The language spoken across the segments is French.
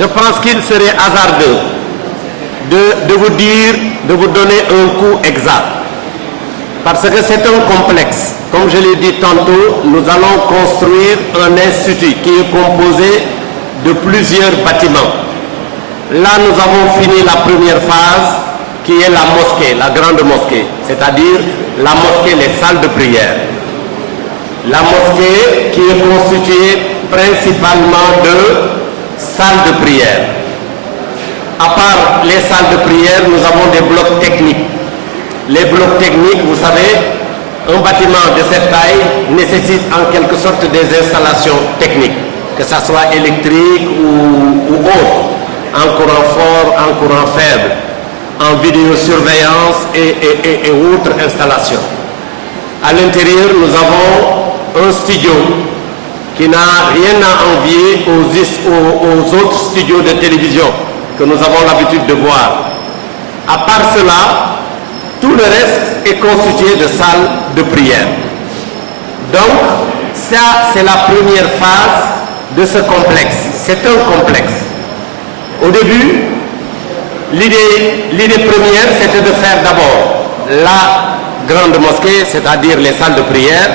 je pense qu'il serait hasardeux de vous donner un coût exact. Parce que c'est un complexe. Comme je l'ai dit tantôt, nous allons construire un institut qui est composé de plusieurs bâtiments. Là, nous avons fini la première phase, qui est la mosquée, la grande mosquée, c'est-à-dire la mosquée, les salles de prière. La mosquée qui est constituée principalement de salles de prière. À part les salles de prière, nous avons des blocs techniques. Les blocs techniques, vous savez, un bâtiment de cette taille nécessite en quelque sorte des installations techniques, que ce soit électrique ou autre, en courant fort, en courant faible, en vidéosurveillance et autres installations. À l'intérieur, nous avons un studio qui n'a rien à envier aux autres studios de télévision que nous avons l'habitude de voir. À part cela, tout le reste est constitué de salles de prière. Donc, ça, c'est la première phase de ce complexe. C'est un complexe. Au début, l'idée première, c'était de faire d'abord la grande mosquée, c'est-à-dire les salles de prière,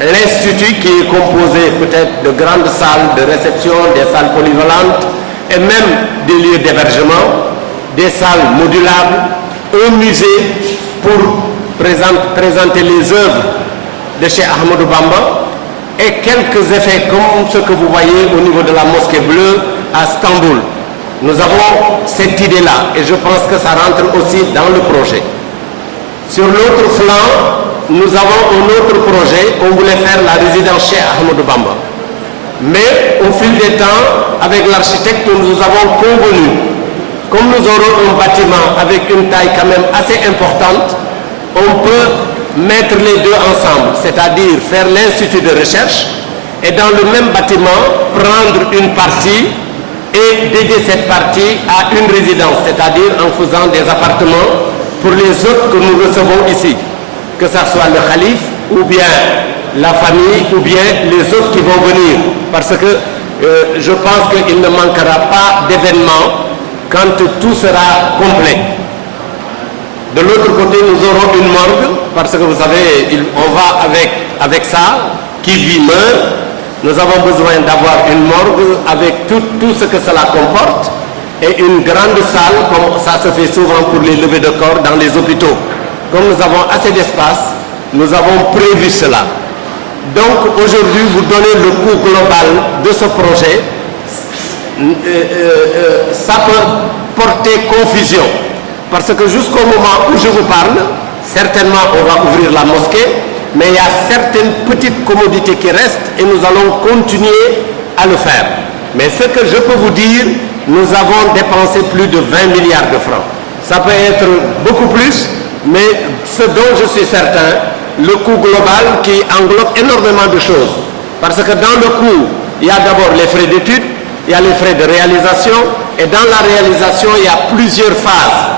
l'institut qui est composé peut-être de grandes salles de réception, des salles polyvalentes et même des lieux d'hébergement, des salles modulables, un musée pour présenter les œuvres de Cheikh Ahmadou Bamba et quelques effets comme ce que vous voyez au niveau de la mosquée bleue à Istanbul. Nous avons cette idée-là et je pense que ça rentre aussi dans le projet. Sur l'autre flanc, nous avons un autre projet, on voulait faire la résidence Cheikh Ahmadou Bamba. Mais au fil des temps, avec l'architecte, nous avons convenu, comme nous aurons un bâtiment avec une taille quand même assez importante, on peut mettre les deux ensemble, c'est-à-dire faire l'institut de recherche et dans le même bâtiment, prendre une partie et dédier cette partie à une résidence, c'est-à-dire en faisant des appartements pour les autres que nous recevons ici, que ce soit le calife ou bien la famille ou bien les autres qui vont venir, parce que je pense qu'il ne manquera pas d'événements quand tout sera complet. De l'autre côté, nous aurons une morgue, parce que vous savez, on va avec ça, qui vit meurt. Nous avons besoin d'avoir une morgue avec tout ce que cela comporte et une grande salle, comme ça se fait souvent pour les levées de corps dans les hôpitaux. Comme nous avons assez d'espace, nous avons prévu cela. Donc aujourd'hui, vous donnez le coût global de ce projet. Ça peut porter confusion. Parce que jusqu'au moment où je vous parle, certainement on va ouvrir la mosquée, mais il y a certaines petites commodités qui restent et nous allons continuer à le faire. Mais ce que je peux vous dire, nous avons dépensé plus de 20 milliards de francs. Ça peut être beaucoup plus, mais ce dont je suis certain, le coût global qui englobe énormément de choses. Parce que dans le coût, il y a d'abord les frais d'études, il y a les frais de réalisation, et dans la réalisation, il y a plusieurs phases.